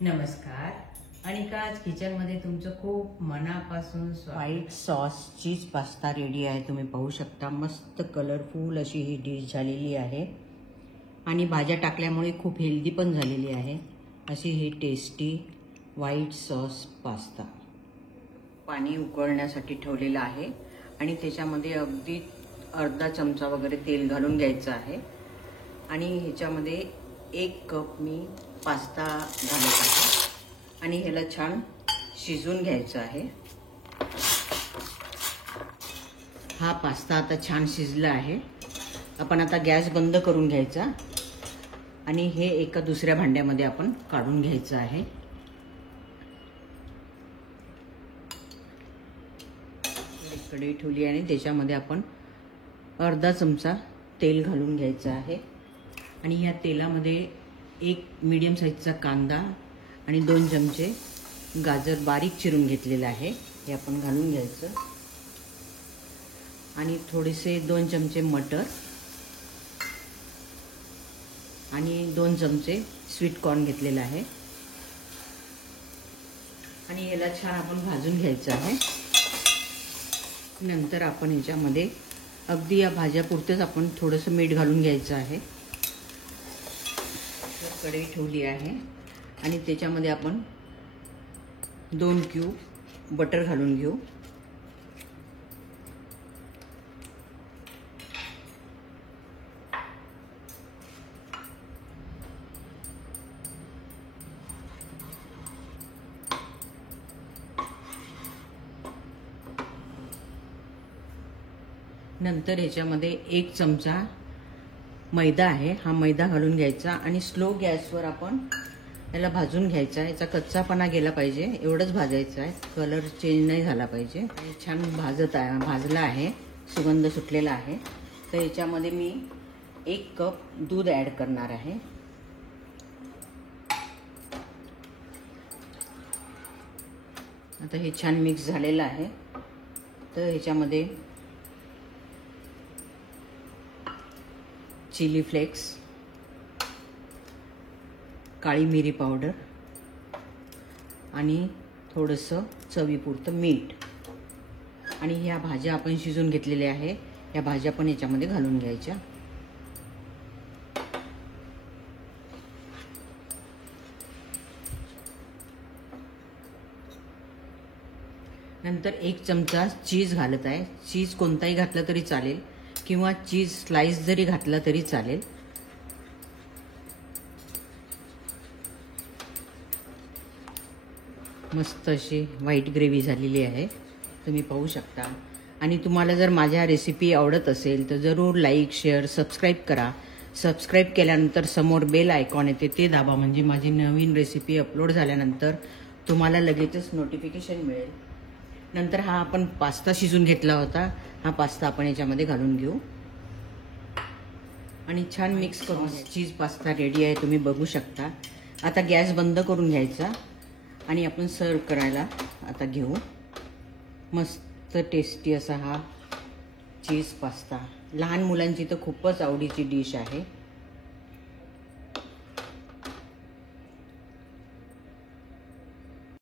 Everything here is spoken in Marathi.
नमस्कार, अनिकाज किचन मध्ये तुमचं खूप मनापासून व्हाईट सॉस चीज पास्ता रेडी आहे। तुम्ही पाहू शकता मस्त कलरफुल अशी ही डिश झालेली आहे आणि भाज्या टाकल्यामुळे खूप हेल्दी पण झालेली आहे। अशी ही टेस्टी व्हाईट सॉस पास्ता पाणी उकळण्यासाठी ठेवलेलं आहे आणि त्याच्यामध्ये अगदी अर्धा चमचा वगैरे तेल घालून घ्यायचं आहे आणि ह्याच्यामध्ये 1 कप मी पास्ता घालत आहे आणि ह्याला छान शिजवून घ्यायचं आहे। हा पास्ता आता छान शिजला आहे। आपण आता गॅस बंद करून घ्यायचा आणि हे एका दुसऱ्या भांड्यामध्ये आपण काढून घ्यायचं आहे। कढई ठेवली आणि त्याच्यामध्ये आपण अर्धा चमचा तेल घालून घ्यायचं आहे आणि या तेलामध्ये 1 मीडियम साइजचा कांदा आणि 2 चमचे गाजर बारीक चिरून घेतलेला आहे हे आपण घालून घ्यायचं आणि थोडेसे 2 चमचे मटर आणि 2 चमचे स्वीट कॉर्न घेतलेला आहे आणि याला छान आपण भाजून घ्यायचं आहे। नंतर आपण याच्यामध्ये अगदी या भाज्यापुरतेच आपण थोडंसं मीठ घालून घ्यायचं आहे। कढई ठेवली आहे आणि त्याच्यामध्ये आपण 2 क्यूब बटर घालून घेऊ। नंतर ह्याच्यामध्ये 1 चमचा मैदा आहे, हा मैदा घालून घ्यायचा आणि स्लो गॅसवर आपण याला भाजून घ्यायचा। याचा कच्चापणा गेला पाहिजे एवढंच भाजायचं आहे, कलर चेंज नाही झाला पाहिजे। छान भाजला आहे, सुगंध सुटलेला आहे। तर याच्यामध्ये मी 1 कप दूध ॲड करणार आहे। आता हे छान मिक्स झालेलं आहे। तर ह्याच्यामध्ये चिली फ्लेक्स, काळी मिरी पावडर आणि थोडंसं चवीपुरतं मीठ आणि ह्या भाज्या आपण शिजून घेतलेल्या आहे, या भाज्या पण याच्यामध्ये घालून घ्यायच्या। नंतर 1 चमचा चीज घालत आहे। चीज कोणताही घातलं तरी चालेल किंवा चीज स्लाइस जरी घातला तरी चालेल। मस्त अशी व्हाईट ग्रेव्ही झालेली आहे, तुम्ही पाहू शकता। आणि तुम्हाला जर माझ्या रेसिपी आवडत असेल तर जरूर लाईक शेअर सबस्क्राईब करा। सबस्क्राईब केल्यानंतर समोर बेल आयकॉन येते ते दाबा, म्हणजे माझी नवीन रेसिपी अपलोड झाल्यानंतर तुम्हाला लगेचच नोटिफिकेशन मिळेल। नंतर हा आपण पास्ता शिजून घेतला होता, हा पास्ता आपण याच्यामध्ये घालून घेऊ आणि छान मिक्स करून चीज पास्ता रेडी आहे, तुम्ही बघू शकता। आता गॅस बंद करून घ्यायचा आणि आपण सर्व करायला आता घेऊ। मस्त टेस्टी असा हा चीज पास्ता, लहान मुलांची तर खूपच आवडीची डिश आहे।